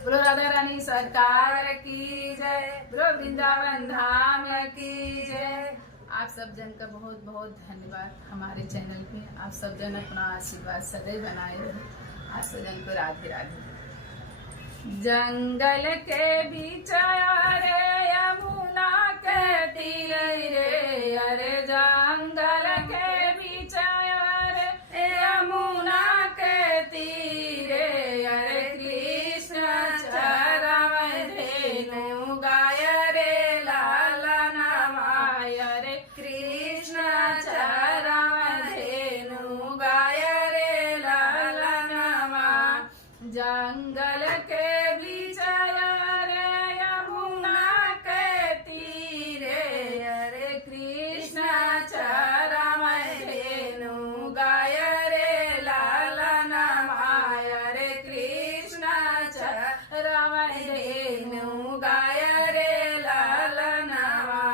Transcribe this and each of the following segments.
बोलो राधा रानी सरकार की जय, बोलो वृंदावन धाम की जय। आप सब जन का बहुत बहुत धन्यवाद। हमारे चैनल पे आप सब जन अपना आशीर्वाद सदैव बनाए रहे। आप सब जन को राधे राधे। जंगल के बीच अरे यमुना के तीर रे, अरे जंगल के बीच अरे यमुना के तीर, अरे कृष्ण चरण धेनु गाय रे लालनवाय, रे कृष्ण चरण धेनु गाय रे लालनवा। जंगल के बीच अरे यमुना के तीरे, अरे कृष्ण चरण धेनु गाय रे लालनवाय, रे कृष्ण चरण धेनु गाय रे लालनवा।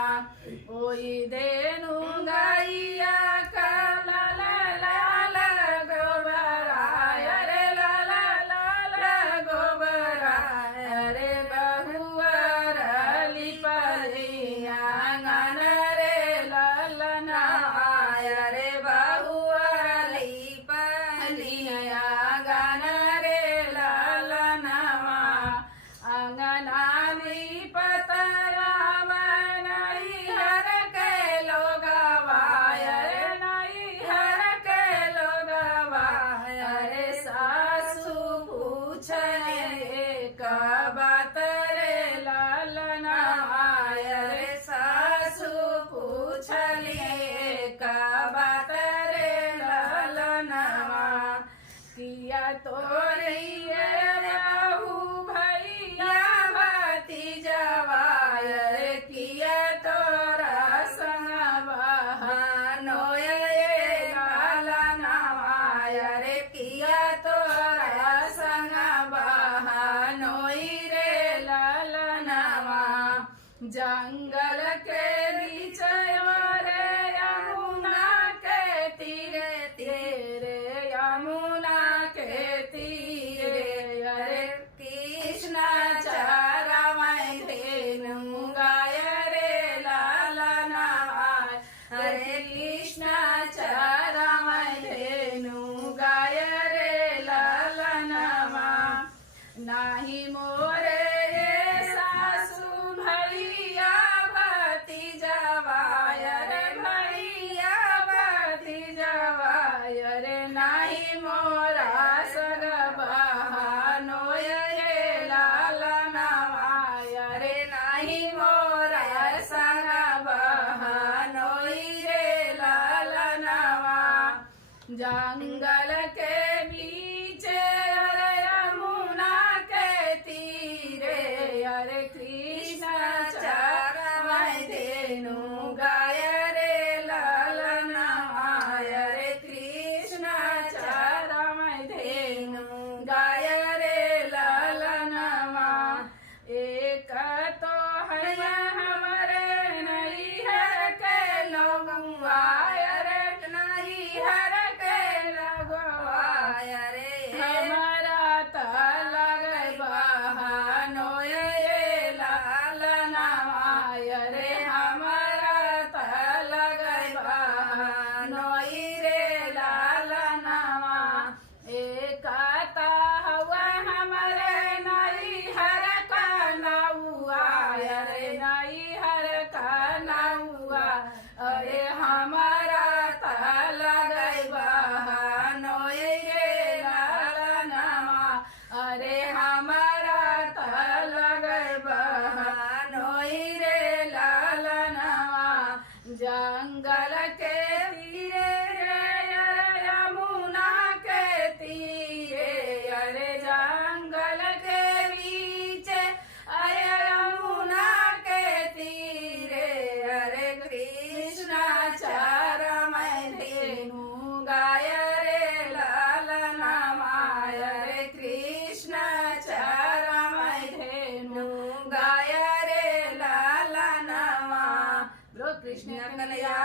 ओई धेनु गाइया का लाल लाल गोबराय, रे लाल लाल गोबराय, रे बहुअर लिपलिया आंगन रे लालनवाय, रे बहुअर लिपलिया आंगन रे लालनवा। आंगना लिपत रावण हर के लोगवाय, रे हर के लोगवाय, रे सासू पूछले कबात रे लालनवाय, रे सासू पूछले कबात रे लालनवा। किया तोरी रहू भैया भतीजवाय, रे किया तोरा संग बहनोय रे लालनवाय, रे किया तोरा संग बहनोय रे लालनवा। जंगल के बीच रे यमुना के तीरे तेरे, यमुना के तीरे, अरे कृष्ण चरण धेनु गाय रे लालनवाय, अरे कृष्ण चरण धेनु गाय रे लालनवा। नाही मोरे सासू भैया भतीजवाय, रे भैया भतीजवाय, रे नाही मोरा सग बहनोय रे लालनवाय, रे नाही मोरा सग बहनोय रे लालनवा। जंगल के बीच अरे यमुना के तीरे, अरे कृष्ण चरण धेनु गाय रे लालनवाय, रे कृष्ण चरण धेनु गाय रे लालनवा। एक तो है हमरे नैहर के लोगवाय, रे नैहर के लोगवाय, रे हमारा तलग बहनोय रे लालनवाय, रे हमारा तलग बहनोय रे लालनवा। एकता हुआ हमरे नैहर का नौआय, रे नैहर का नौआ, अरे हमारा तलग बहनोय रे लालनवा, अरे हमारा तलग बहनोय रे लालनवा। जंगल के तीरे रे यमुना के तीरे, अरे जंगल के बीच अरे यमुना के तीरे, अरे कृष्ण चरण धेनु गाय रे लालनवाय, रे कृष्ण चरण धेनु गाय रे लालनवा। बोलो कृष्ण कन्हैया